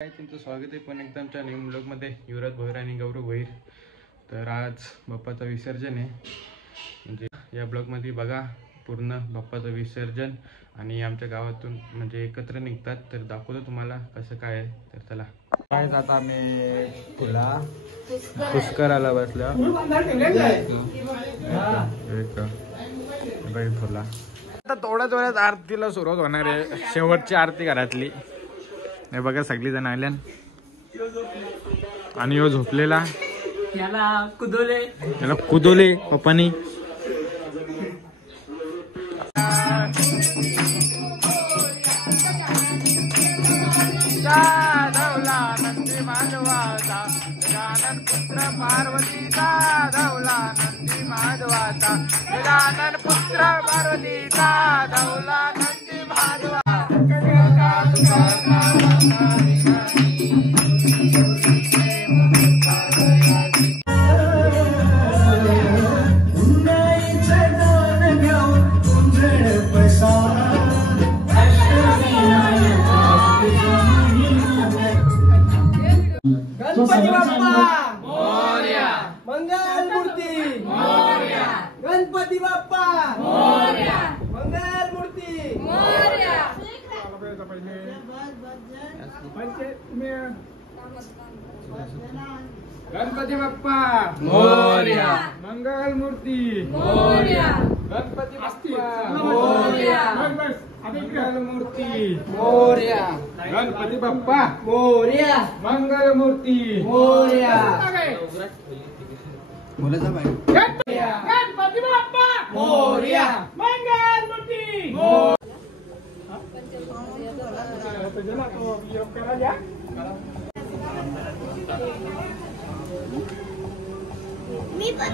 तुमचं स्वागत आहे पण एकदा आमच्या नेम ब्लॉगमध्ये युवराज भोईर आणि गौरव भोईर। तर आज बाप्पाचं विसर्जन आहे, म्हणजे या ब्लॉगमध्ये बघा पूर्ण बाप्पाचं विसर्जन आणि आमच्या गावातून म्हणजे एकत्र निघतात, तर दाखवतो तुम्हाला कसं काय आहे। तर चला काय आता आम्ही पुष्कराला बसल्या फुला आता थोड्याच वेळात आरतीला सुरुवात होणार आहे, शेवटची आरती घरातली। हे बघा सगळी जण आल्या आणि यो झोपलेला याला कुदोले पप्पानी। नंदी माधवाचा गजानन पुत्र पार्वतीचा धवला, नंदी माधवाचा गजानन पुत्र पार्वतीचा धवला, नंदी माधवा। गणपती बाप्पा मोरया, मंगल मूर्ती मोरया, गणपती बाप्पा मोरया, मंगल मूर्ती मोरया। गणपती बाप्पा मोरया, मंगल मूर्ती मोरया, गणपती बाप्पा मोरया, मंगल मूर्ती मोरया, गणपती बाप्पा मोरया, मंगल मूर्ती मोरया। गणपती बाप्पा मोरया, मंगल मूर्ती मी पण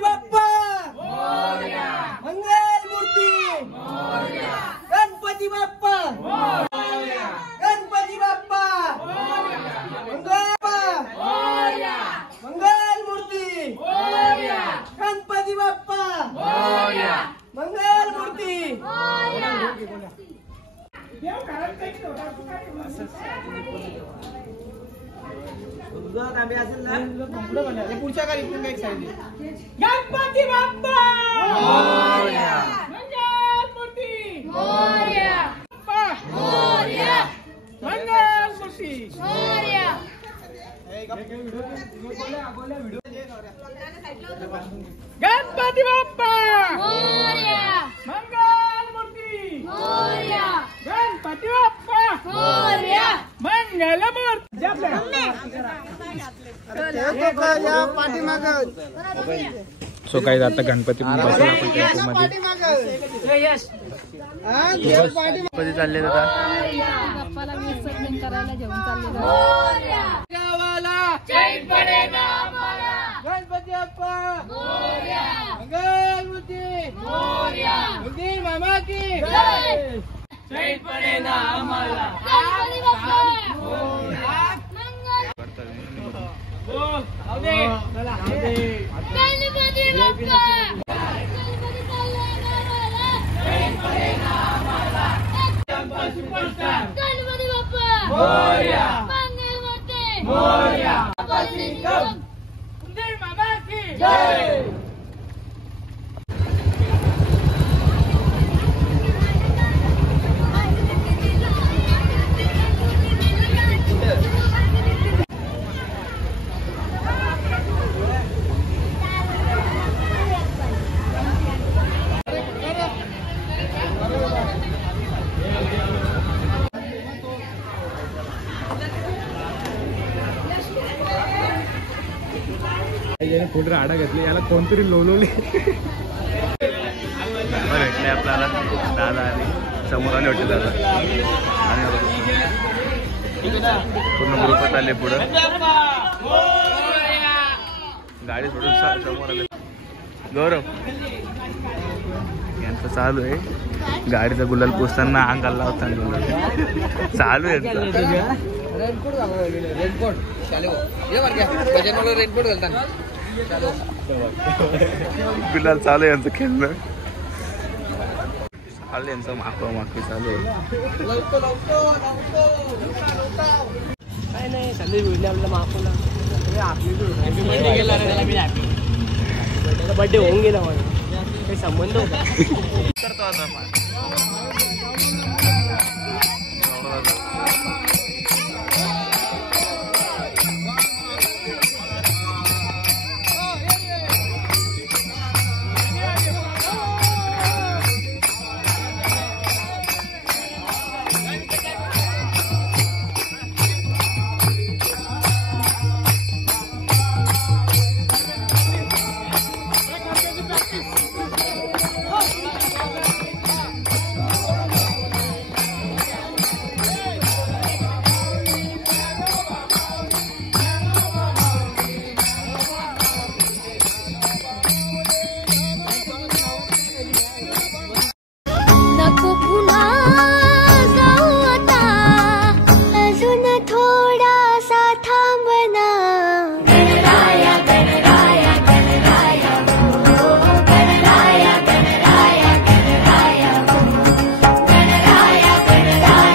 बाप्पा मोरया, मंगल मूर्ती मोरया, गणपती बाप्पा मोरया, गणपती बाप्पा मोरया, मंगल मूर्ती मोरया, गणपती बाप्पा मोरया, मंगल मूर्ती मोरया। पुढच्या गाडी एक साईड गणपती बाप्पा मोरया, मंगल मूर्ती मोरया, मोरया, मंगल मूर्ती मोरया। गणपती बाप्पा मोरया, मंगल मूर्ती मोरया, गणपती बाप्पा मोरया, मंगल मूर्ती। सो काही आता गणपती गणपती चालले आता बाप्पाला विसर्जन करायला घेऊन चालले गावाला चैन पडेना आम्हाला, गणपती बाप्पा मोरया, मंगल मूर्ती मोरया, मंदिर मामा की जय। चैन पडेना आम्हाला गणपती बाप्पा मोरया, गणपती बाप्पा गणपती बाप्पा मोरया, मंगल मूर्ती मोरया, मंदिर मामा की जय। गणपती याने पुढे आडा घातली, याला कोणतरी लोलवली. भेटले आपल्याला दादा आणि समोर आले होते दादा आणि पूर्ण ग्रुपात आले पुढं. गाडी सोडून समोर आले. गौरव यांचं चालू आहे गाडीचा गुलाल पुसताना अंगाला लावताना गुलाल चालू आहे. रेनकोट रेनकोट रेनकोट घालताना गुलाल चालू आहे यांचं खेळणं. चालू यांचं मागवा मागवी चालू आहे. काय नाही संदेश भेटले आपल्याला माफला बर्थडे होऊन गेला माझा काही संबंध होता. करतो आता नको पुन्हा जाऊ आता, अजून थोडासा थांबना. गणराया गणराया गणराया हो, गणराया गणराया गणराया हो, गणराया गणराया.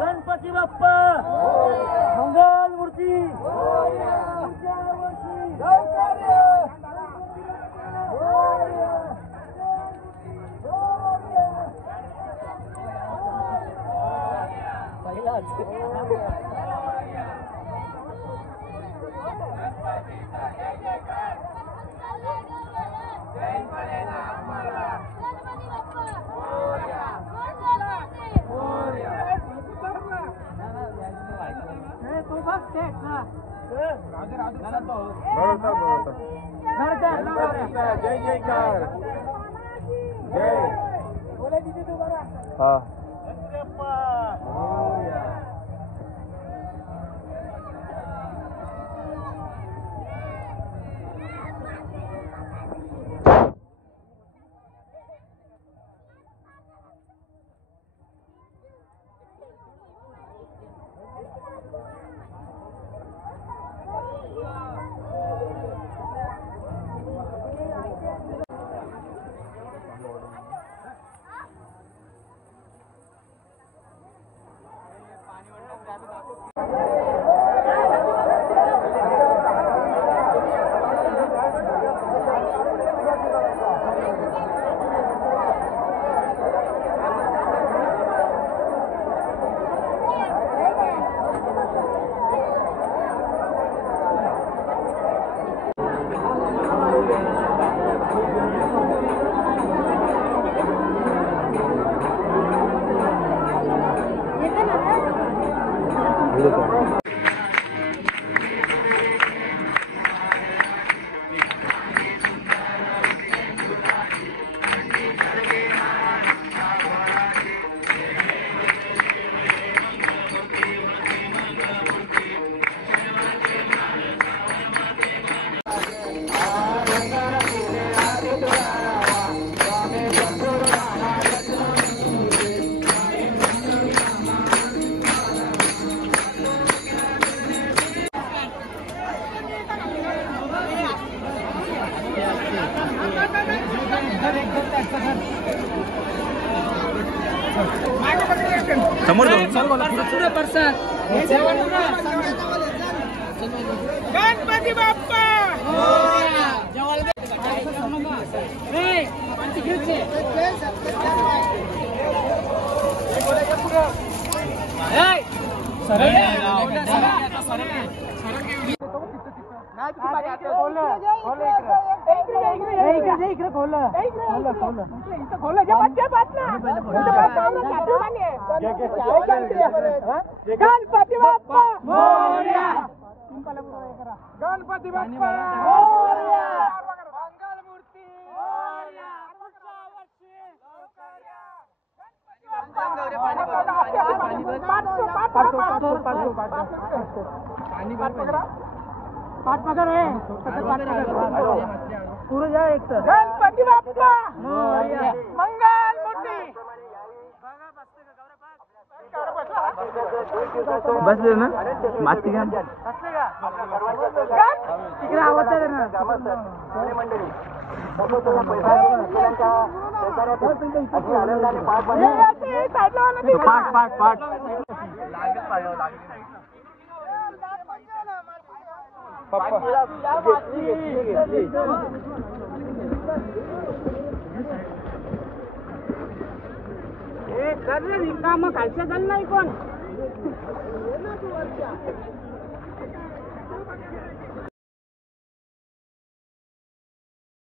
गणपती बाप्पा मंगल मूर्ती जय जयकार जय हा समोर गणपती बाप्पा गणपती बाप्पा मोरया. गणपती बाप्पा मोरया. मंगलमूर्ती मोरया. पाठ पगार आहे पुढे जा एक तर. गणपती बाप्पा मोरया. मंगलमूर्ती बसले ना माती का तिकडे आवाज आहे ना. पाठ पाठ काम खालच्या झालं नाही कोण